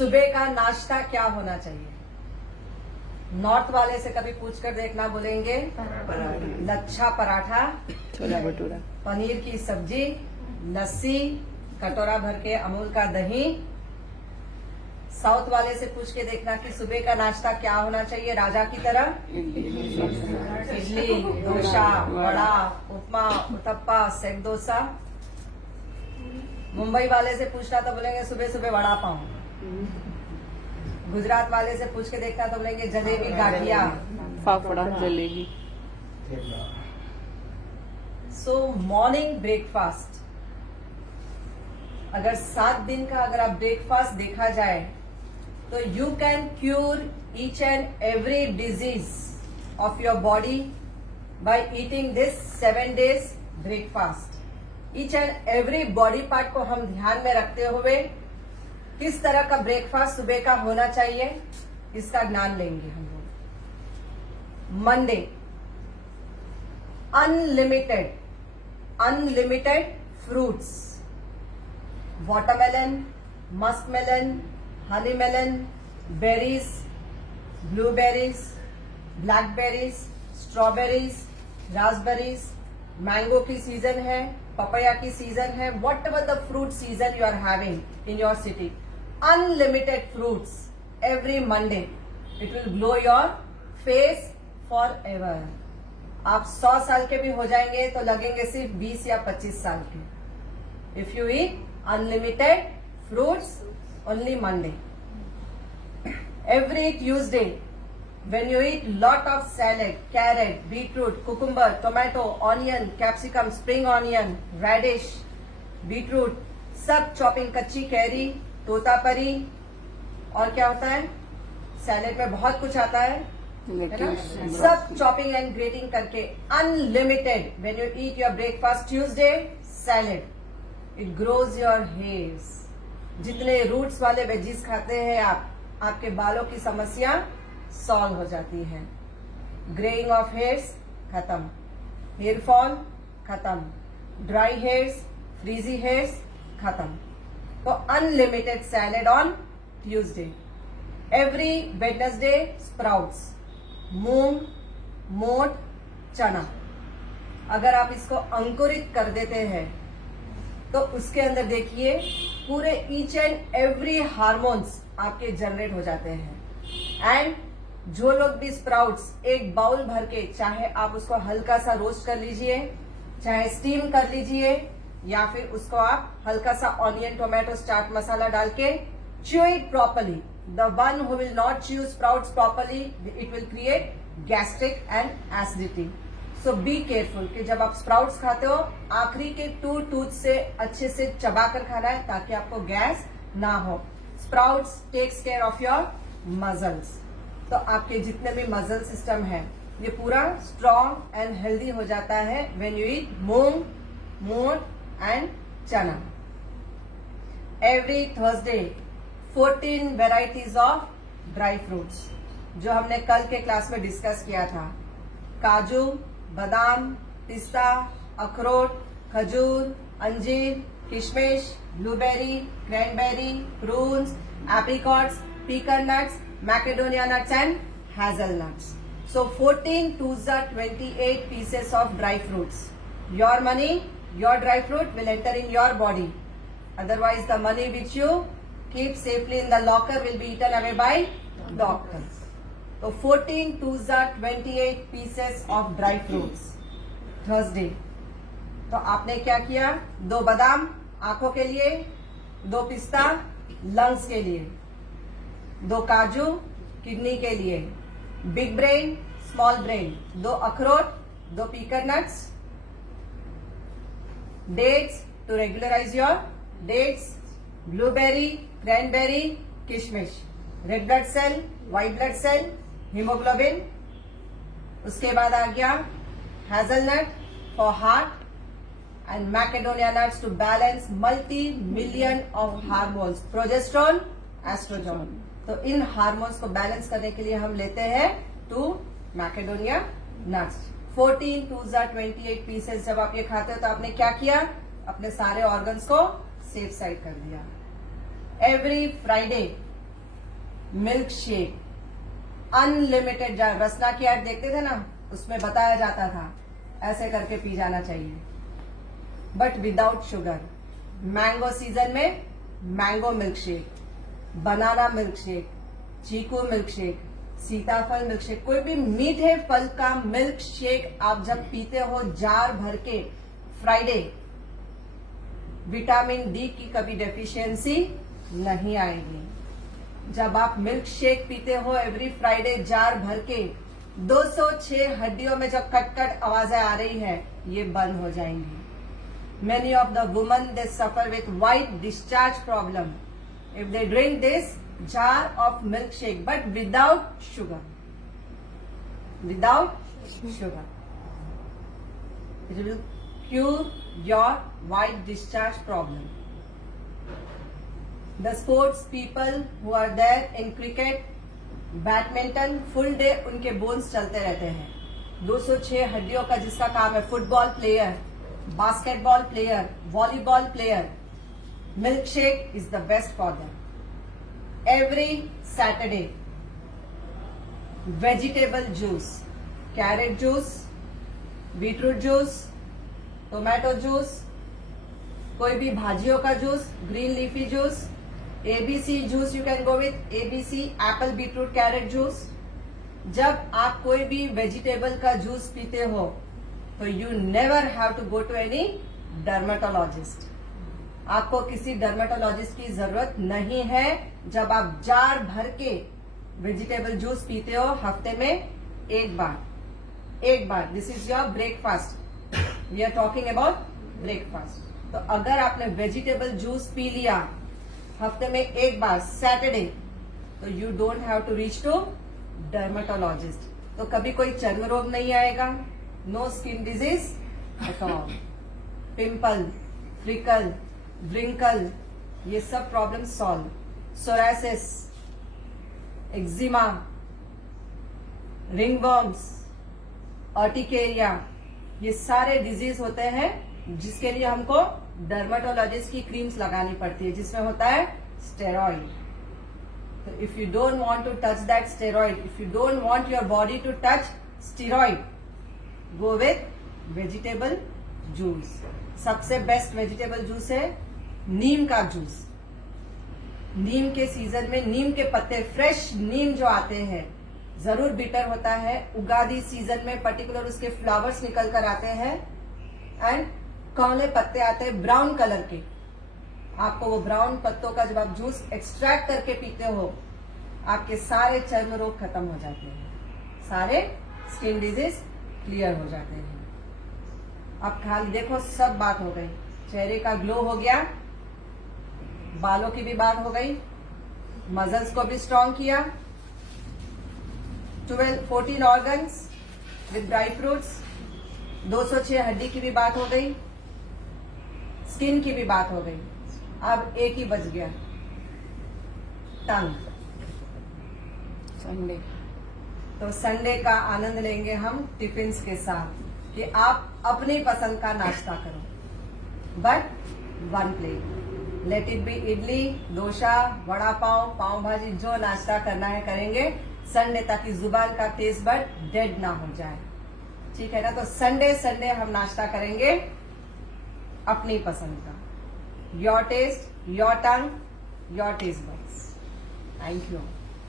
सुबह का नाश्ता क्या होना चाहिए? नॉर्थ वाले से कभी पूछकर देखना, बोलेंगे लच्छा पराठा, छोला भटूरा, पनीर की सब्जी, लस्सी, कटोरा भर के अमूल का दही। साउथ वाले से पूछ के देखना कि सुबह का नाश्ता क्या होना चाहिए राजा की तरह? इडली, डोसा, वड़ा, उपमा, उत्तप्पा, सेक डोसा। मुंबई वाले से पूछना तो बोलेंगे सुबह सुबह वड़ा पाव। गुजरात वाले से पूछ के देखना तो बोलेंगे जलेबी, गाठिया, फाफड़ा, जलेबी। सो मॉर्निंग ब्रेकफास्ट, अगर 7 दिन का अगर आप ब्रेकफास्ट देखा जाए तो you can cure each and every disease of your body by eating this 7 days breakfast. Each and every body part को हम ध्यान में रखते हुए किस तरह का ब्रेकफास्ट सुबह का होना चाहिए इसका ज्ञान लेंगे हम लोग। Monday, unlimited fruits, watermelon, muskmelon, honey melon, berries, blueberries, blackberries, strawberries, raspberries, mango की सीजन है, पपाया की सीजन है, whatever the fruit season you are having in your city, unlimited fruits every Monday. It will glow your face forever. आप 100 साल के भी हो जाएंगे तो लगेंगे सिर्फ 20 या 25 साल के। If you eat unlimited fruits only Monday. Every Tuesday when you eat lot of salad, carrot, beetroot, cucumber, tomato, onion, capsicum, spring onion, radish, beetroot, सब चॉपिंग, कच्ची कैरी, तोतापरी, और क्या होता है सैलेड में बहुत कुछ आता है ना? सब चॉपिंग एंड ग्रेटिंग करके unlimited. When you eat your breakfast Tuesday salad, it grows your hairs. जितने रूट्स वाले वेजीज खाते हैं आप, आपके बालों की समस्या सॉल्व हो जाती है। ग्रेइंग ऑफ हेयर्स खत्म, हेयर फॉल खत्म, ड्राई हेयर्स, फ्रीजी हेयर्स खत्म। तो unlimited salad on Tuesday. Every Wednesday sprouts, मूंग, मोठ, चना। अगर आप इसको अंकुरित कर देते हैं तो उसके अंदर देखिए पूरे ईच एंड एवरी हार्मोन्स आपके जनरेट हो जाते हैं। एंड जो लोग भी स्प्राउट्स एक बाउल भर के, चाहे आप उसको हल्का सा रोस्ट कर लीजिए, चाहे स्टीम कर लीजिए, या फिर उसको आप हल्का सा ऑनियन, टोमेटो, चाट मसाला डाल के chew it properly. The one who will not chew sprouts properly, it will create gastric and acidity. So be careful कि जब आप स्प्राउट्स खाते हो आखिरी के 2 टूथ से अच्छे से चबा कर खाना है ताकि आपको गैस ना हो। Sprouts takes care of your muscles. तो आपके जितने भी मसल सिस्टम है ये पूरा स्ट्रॉन्ग एंड हेल्दी हो जाता है व्हेन यू ईट मूंग, मोठ एंड चना। Every Thursday 14 varieties of dry fruits, जो हमने कल के क्लास में डिस्कस किया था। काजू, बादाम, पिस्ता, अखरोट, खजूर, अंजीर, किशमिश, blueberry, cranberry, prunes, apricots, pecan nuts, Macedonia nuts and hazelnuts. So 14 twos are 28 pieces of dry fruits. Your money, your dry fruit will enter in your body. Otherwise the money which you keep safely in the locker will be eaten away by doctors. तो 14 twos are 28 pieces of dry fruits. Thursday. तो आपने क्या किया? 2 बादाम आंखों के लिए, 2 पिस्ता लंग्स के लिए, 2 काजू किडनी के लिए, बिग ब्रेन, स्मॉल ब्रेन, 2 अखरोट, 2 pecan nuts, dates to regularise your dates, blueberry, cranberry, किशमिश, red blood cell, white blood cell, haemoglobin. उसके बाद आ गया hazelnut for heart and Macedonia nuts to balance multi million of hormones, progesterone, oestrogen. तो इन hormones को balance करने के लिए हम लेते हैं 2 Macedonia nuts. 14 2s are 28 pieces. जब आप ये खाते हो तो आपने क्या किया? अपने सारे ऑर्गन्स को सेफ साइड कर दिया। Every Friday milk shake unlimited. Rasna की ऐड देखते थे ना, उसमें बताया जाता था ऐसे करके पी जाना चाहिए, but without sugar. Mango season में mango milk shake, banana milk shake, चीकू मिल्क शेक, सीताफल मिल्क शेक, कोई भी मीठे फल का मिल्क शेक आप जब पीते हो जार भर के फ्राइडे, विटामिन डी की कभी डेफिशिएंसी नहीं आएगी। जब आप मिल्क शेक पीते हो एवरी फ्राइडे जार भर के, 206 हड्डियों में जब कट कट आवाजें आ रही है, ये बंद हो जाएंगी। Many of the women, they suffer with white discharge problem if they drink this jar of milkshake, but without sugar. Without sugar, it will cure your white discharge problem. The sports people who are there in cricket, badminton, full day उनके bones चलते रहते हैं। 206 हड्डियों का जिसका काम है, football player, basketball player, volleyball player, milk shake is the best for them. Every Saturday vegetable juice, carrot juice, beetroot juice, tomato juice, कोई भी भाजियों का juice, green leafy juice, ABC juice you can go with ABC, Apple beetroot carrot juice. जब आप कोई भी vegetable का juice पीते हो तो you never have to go to any dermatologist. आपको किसी डर्मेटोलॉजिस्ट की जरूरत नहीं है। जब आप जार भर के वेजिटेबल जूस पीते हो हफ्ते में एक बार, this is your breakfast. We are talking about breakfast. तो अगर आपने वेजिटेबल जूस पी लिया हफ्ते में एक बार सैटरडे, तो you don't have to reach to dermatologist. तो कभी कोई चर्म रोग नहीं आएगा, no skin disease at all, pimple, freckle, wrinkle, ये सब problem solve. Psoriasis, eczema, ringworms, urticaria, ये सारे डिजीज होते हैं जिसके लिए हमको डर्मेटोलॉजिस्ट की क्रीम्स लगानी पड़ती है, जिसमें होता है स्टेरॉइड। तो if you don't want to touch that steroid, if you don't want your body to touch steroid, go with vegetable juice. सबसे बेस्ट वेजिटेबल जूस है नीम का जूस। नीम के सीजन में नीम के पत्ते, फ्रेश नीम जो आते हैं, जरूर बिटर होता है। उगादी सीजन में पर्टिकुलर उसके फ्लावर्स निकल कर आते हैं एंड काले पत्ते आते हैं ब्राउन कलर के। आपको वो ब्राउन पत्तों का जब आप जूस एक्सट्रैक्ट करके पीते हो, आपके सारे चर्म रोग खत्म हो जाते हैं, सारे स्किन डिजीज क्लियर हो जाते हैं। अब खाली देखो, सब बात हो गई। चेहरे का ग्लो हो गया, बालों की भी बात हो गई, मसल्स को भी स्ट्रांग किया, 14 ऑर्गन्स विद ड्राई फ्रूट्स, 206 हड्डी की भी बात हो गई, स्किन की भी बात हो गई। अब एक ही बच गया, टंग। संडे। तो संडे का आनंद लेंगे हम टिफिन्स के साथ, कि आप अपनी पसंद का नाश्ता करो, but 1 plate. Let it be idli, dosa, vada pav, pav bhaji, जो नाश्ता करना है करेंगे संडे, ताकि जुबान का टेस्ट बड डेड ना हो जाए। ठीक है ना? तो संडे हम नाश्ता करेंगे अपनी पसंद का। Your taste, your tongue, your taste buds. Thank you.